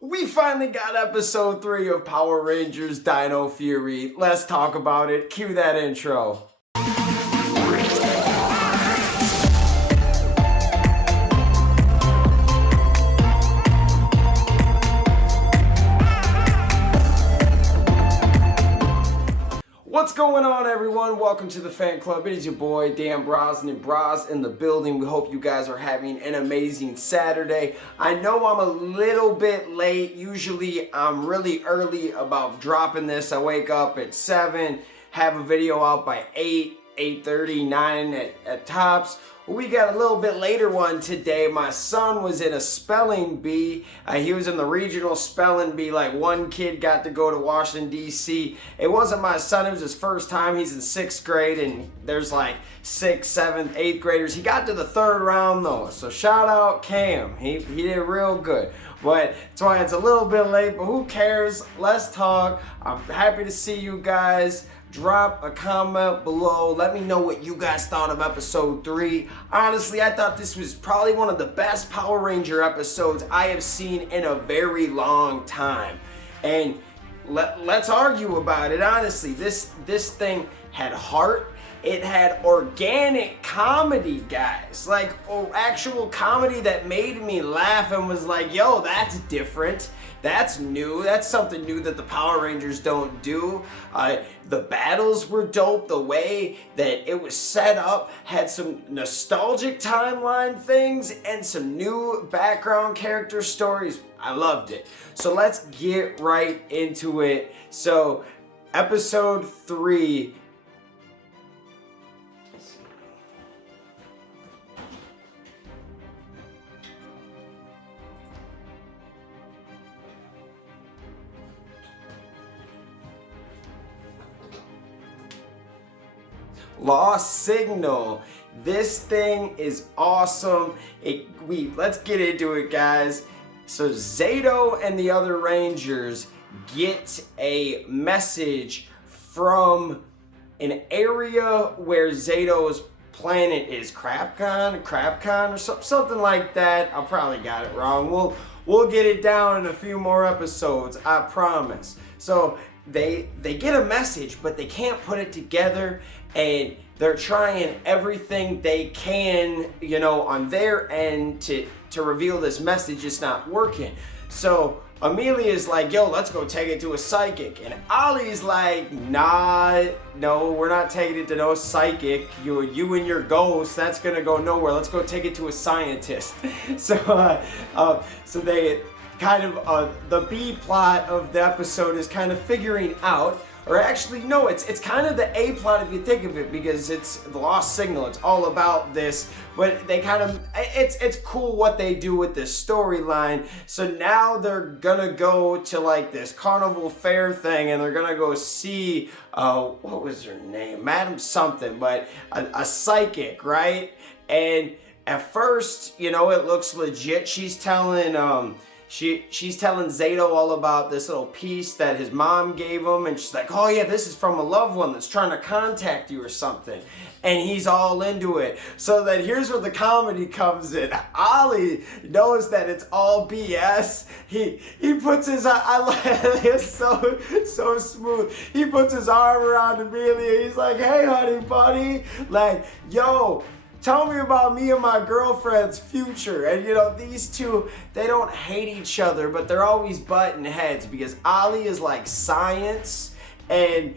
We finally got episode 3 of Power Rangers Dino Fury. Let's talk about it. Cue that intro. What's going on, everyone? Welcome to the fan club. It is your boy Dan Brosnan, Bros in the building. We hope you guys are having an amazing Saturday. I know I'm a little bit late. Usually I'm really early about dropping this. I wake up at 7, have a video out by 8, 8:30, 9 at tops. We got a little bit later one today. My son was in a spelling bee. He was in the regional spelling bee. Like, one kid got to go to Washington, D.C. It wasn't my son. It was his first time. He's in 6th grade, and there's like 6th, 7th, 8th graders. He got to the 3rd round, though. So shout out Cam. He did real good. But that's why it's a little bit late, but who cares? Let's talk. I'm happy to see you guys. Drop a comment below. Let me know what you guys thought of episode 3. Honestly, I thought this was probably one of the best Power Ranger episodes I have seen in a very long time. And let's argue about it. Honestly, this thing had heart. It had organic comedy, guys. Like, actual comedy that made me laugh and was like, yo, that's different. That's new. That's something new that the Power Rangers don't do. The battles were dope. The way that it was set up had some nostalgic timeline things and some new background character stories. I loved it. So let's get right into it. So, episode 3. Lost Signal. This thing is awesome. Let's get into it, guys. So Zato and the other Rangers get a message from an area where Zato's planet is Crapcon or something like that. I probably got it wrong. We'll get it down in a few more episodes, I promise. So they get a message, but they can't put it together, and they're trying everything they can, on their end to reveal this message. It's not working. So Amelia's like, yo, let's go take it to a psychic. And Ollie's like, nah, no, we're not taking it to no psychic. You and your ghost, that's gonna go nowhere. Let's go take it to a scientist. So they kind of, the B plot of the episode is kind of figuring out, or actually, no, it's kind of the A plot if you think of it, because it's the Lost Signal. It's all about this, but they kind of, it's cool what they do with this storyline. So now they're gonna go to like this carnival fair thing, and they're gonna go see, what was her name? Madam something, but a psychic, right? And at first, it looks legit. She's telling, She's telling Zato all about this little piece that his mom gave him, and she's like, oh yeah, this is from a loved one that's trying to contact you or something. And he's all into it. So then here's where the comedy comes in. Ollie knows that it's all BS. He puts his, it's so smooth. He puts his arm around Amelia. He's like, hey honey buddy, like, yo, tell me about me and my girlfriend's future. And these two, they don't hate each other, but they're always butting heads, because Ollie is like science, and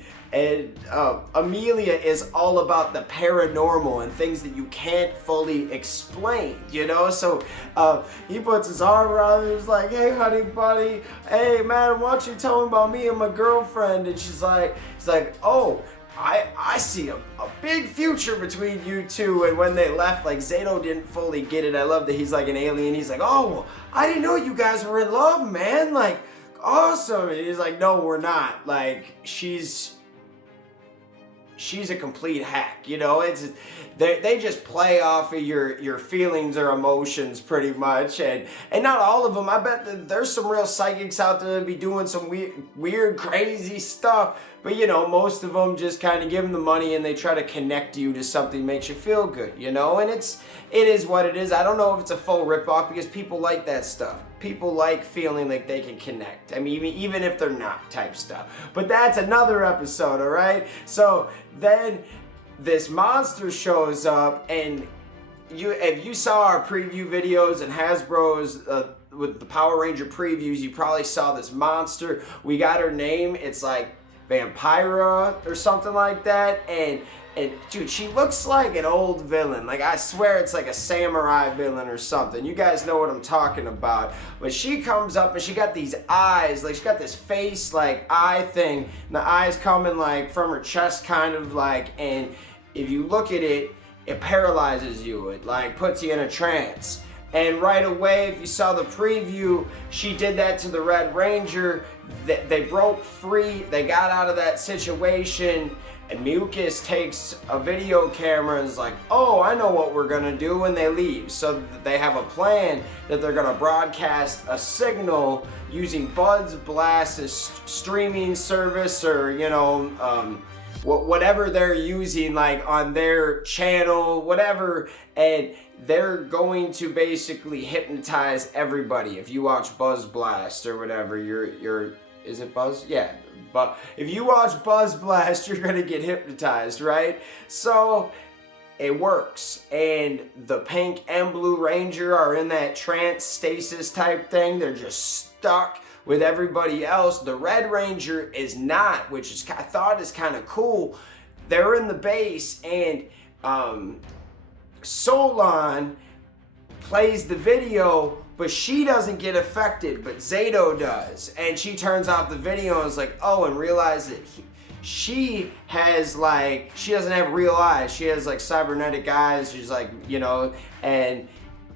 Amelia is all about the paranormal and things that you can't fully explain, So he puts his arm around her. He's like, hey honey buddy, hey man, why don't you tell me about me and my girlfriend? And he's like, oh, I see a big future between you two. And when they left, like, Zato didn't fully get it. I love that he's like an alien. He's like, oh, well, I didn't know you guys were in love, man. Like, awesome. And he's like, no, we're not. Like, she's a complete hack, they just play off of your feelings or emotions pretty much, and not all of them. I bet that there's some real psychics out there that be doing some weird crazy stuff, but most of them just kind of give them the money and they try to connect you to something that makes you feel good, and it is what it is. I don't know if it's a full ripoff, because people like that stuff. people like feeling like they can connect. I mean, even if they're not type stuff. But that's another episode, all right? So then this monster shows up, and if you saw our preview videos and Hasbro's with the Power Ranger previews, you probably saw this monster. We got her name. It's like Vampira or something like that. And dude, she looks like an old villain. Like, I swear it's like a samurai villain or something. You guys know what I'm talking about. But she comes up and she got these eyes, like she got this face like eye thing. And the eyes coming like from her chest kind of like, and if you look at it, it paralyzes you. It like puts you in a trance. And right away, if you saw the preview, she did that to the Red Ranger. They broke free. They got out of that situation. And Mucus takes a video camera and is like, oh, I know what we're gonna do when they leave. So they have a plan that they're gonna broadcast a signal using Buzz Blast's streaming service, or, you know, whatever they're using, like on their channel, whatever, and they're going to basically hypnotize everybody. If you watch Buzz Blast or whatever, is it Buzz? Yeah, but if you watch Buzz Blast, you're gonna get hypnotized, right? So it works, and the Pink and Blue Ranger are in that trance stasis type thing. They're just stuck with everybody else. The Red Ranger is not, which is, I thought is kind of cool. They're in the base, and Solon plays the video, but she doesn't get affected, but Zato does. And she turns off the video and is like, oh, and realizes that she has like, she doesn't have real eyes. She has like cybernetic eyes. She's like, you know, and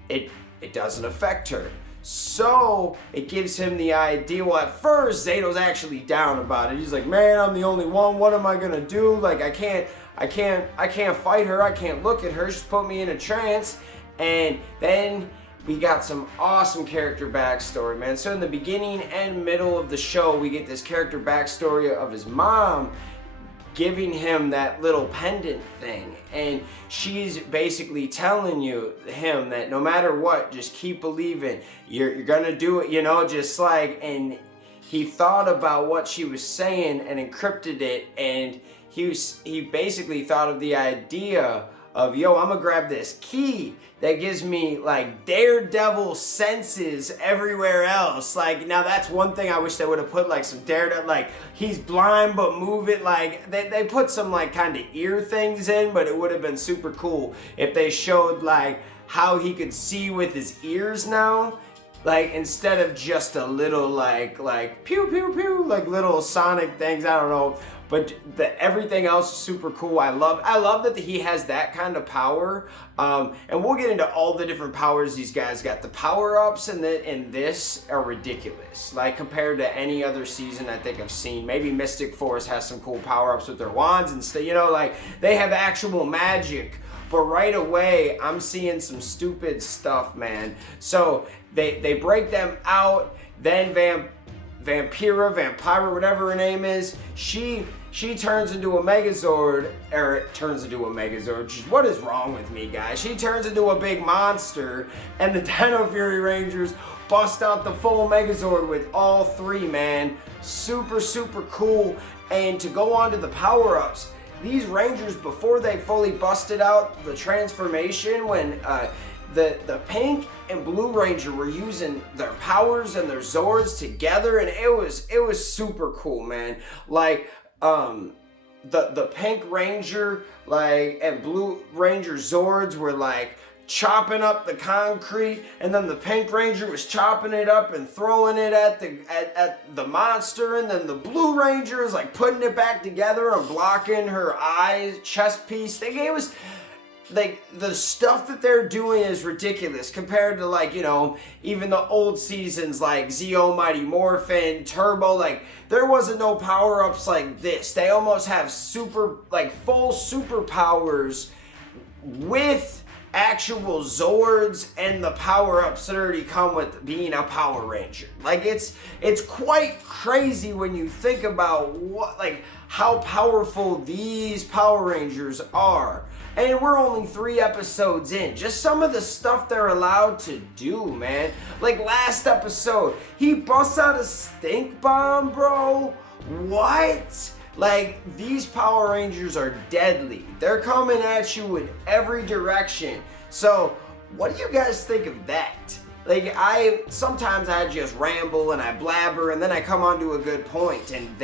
it doesn't affect her. So it gives him the idea. Well, at first Zato's actually down about it. He's like, man, I'm the only one. What am I gonna do? Like, I can't fight her. I can't look at her. She's put me in a trance. And then we got some awesome character backstory, man. So in the beginning and middle of the show, we get this character backstory of his mom giving him that little pendant thing, and she's basically telling him that no matter what, just keep believing, you're gonna do it, you know, just like. And he thought about what she was saying and encrypted it, and he basically thought of the idea of, yo, I'm gonna grab this key that gives me like daredevil senses everywhere else. Like, now that's one thing I wish they would have put, like some daredevil, like he's blind but move it, like they put some like kind of ear things in, but it would have been super cool if they showed like how he could see with his ears now. Like, instead of just a little like pew pew pew, like little sonic things, I don't know. But everything else is super cool. I love that he has that kind of power. And we'll get into all the different powers these guys got. The power-ups in this are ridiculous. Like, compared to any other season I think I've seen. Maybe Mystic Force has some cool power-ups with their wands and stuff. You know, like, they have actual magic. But right away, I'm seeing some stupid stuff, man. So they break them out. Then Vampira, whatever her name is, she turns into a Megazord, what is wrong with me, guys? She turns into a big monster, and the Dino Fury Rangers bust out the full Megazord with all three, man. Super, super cool. And to go on to the power-ups, these Rangers, before they fully busted out the transformation, when the Pink and Blue Ranger were using their powers and their Zords together, and it was super cool, man. Like, the Pink Ranger, like, and Blue Ranger Zords were like chopping up the concrete, and then the Pink Ranger was chopping it up and throwing it at the monster, and then the Blue Ranger is like putting it back together and blocking her eyes, chest piece. It was like, the stuff that they're doing is ridiculous compared to, like, you know, even the old seasons like Zeo, Mighty Morphin, Turbo. Like, there wasn't no power-ups like this. They almost have full superpowers with actual Zords and the power-ups that already come with being a Power Ranger. Like, it's quite crazy when you think about how powerful these Power Rangers are. And we're only 3 episodes in. Just some of the stuff they're allowed to do, man. Like last episode, he busts out a stink bomb, bro. What? Like, these Power Rangers are deadly. They're coming at you in every direction. So, what do you guys think of that? Like, sometimes I just ramble and I blabber and then I come onto a good point. And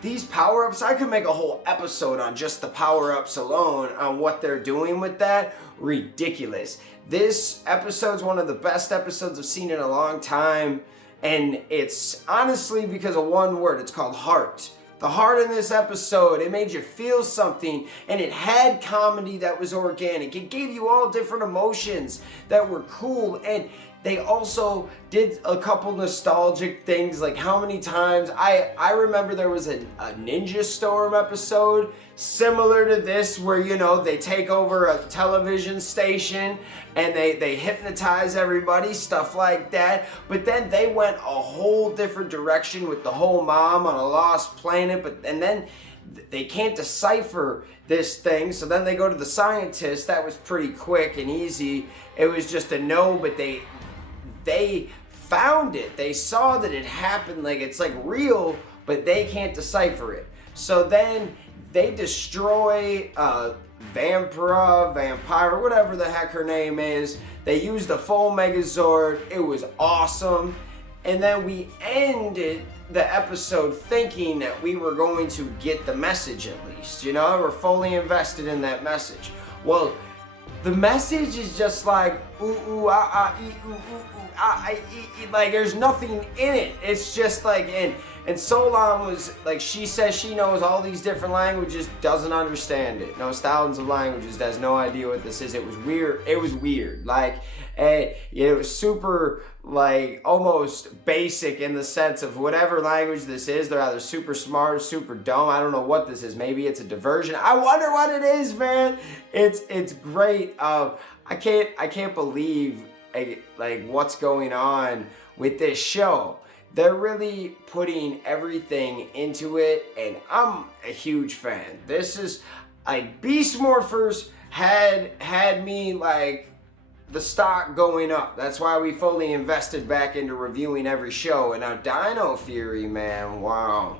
these power-ups, I could make a whole episode on just the power-ups alone, on what they're doing with that. Ridiculous. This episode's one of the best episodes I've seen in a long time. And it's honestly because of one word. It's called heart. The heart in this episode, it made you feel something, and it had comedy that was organic. It gave you all different emotions that were cool, and they also did a couple nostalgic things, like how many times, I remember there was a Ninja Storm episode similar to this where, you know, they take over a television station and they hypnotize everybody, stuff like that. But then they went a whole different direction with the whole mom on a lost planet, and then they can't decipher this thing, so then they go to the scientist. That was pretty quick and easy. It was just a no, but they found it. They saw that it happened, like it's like real, but they can't decipher it. So then they destroy Vampire, whatever the heck her name is. They used the full Megazord. It was awesome. And then we ended the episode thinking that we were going to get the message at least. You know, we're fully invested in that message. Well, the message is just like ooh ooh ah ah ee ooh ooh ooh ah ah ee. Like there's nothing in it. It's just like and Solon was like, she says she knows all these different languages, doesn't understand it. Knows thousands of languages, has no idea what this is. It was weird. It was weird. Like it was super, like almost basic in the sense of whatever language this is. They're either super smart or super dumb. I don't know what this is. Maybe it's a diversion. I wonder what it is, man. It's great. I can't believe like what's going on with this show. They're really putting everything into it, and I'm a huge fan. This is like Beast Morphers had me like the stock going up. That's why we fully invested back into reviewing every show. And now Dino Fury, man, wow.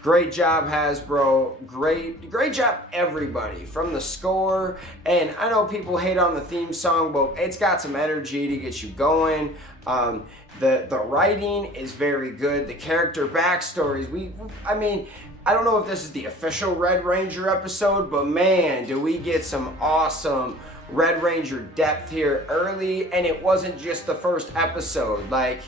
Great job, Hasbro. Great job, everybody. From the score, and I know people hate on the theme song, but it's got some energy to get you going. The writing is very good. The character backstories, I mean, I don't know if this is the official Red Ranger episode, but man, do we get some awesome Red Ranger depth here early, and it wasn't just the first episode. Like,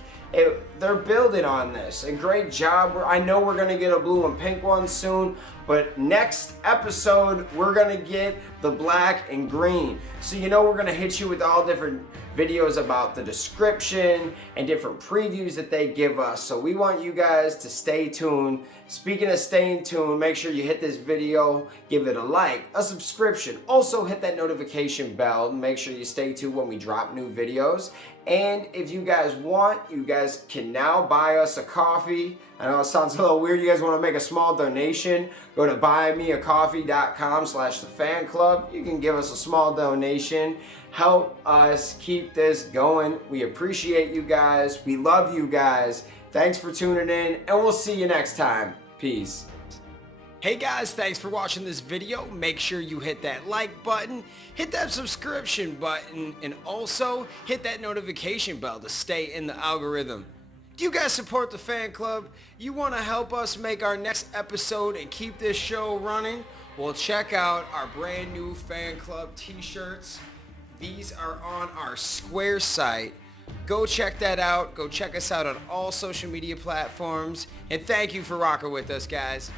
they're building on this. A great job. I know we're going to get a blue and pink one soon, but next episode, we're going to get the black and green. So you know we're going to hit you with all different videos about the description and different previews that they give us. So we want you guys to stay tuned. Speaking of staying tuned, make sure you hit this video, give it a like, a subscription. Also hit that notification bell. Make sure you stay tuned when we drop new videos. And if you guys want, you guys can now buy us a coffee. I know it sounds a little weird. You guys want to make a small donation, go to buymeacoffee.com/thefanclub. You can give us a small donation. Help us keep this going. We appreciate you guys. We love you guys. Thanks for tuning in, and we'll see you next time. Peace. Hey guys, thanks for watching this video. Make sure you hit that like button, hit that subscription button, and also hit that notification bell to stay in the algorithm. Do you guys support the fan club? You want to help us make our next episode and keep this show running? Well, check out our brand new fan club t-shirts. These are on our Square site. Go check that out. Go check us out on all social media platforms. And thank you for rocking with us, guys.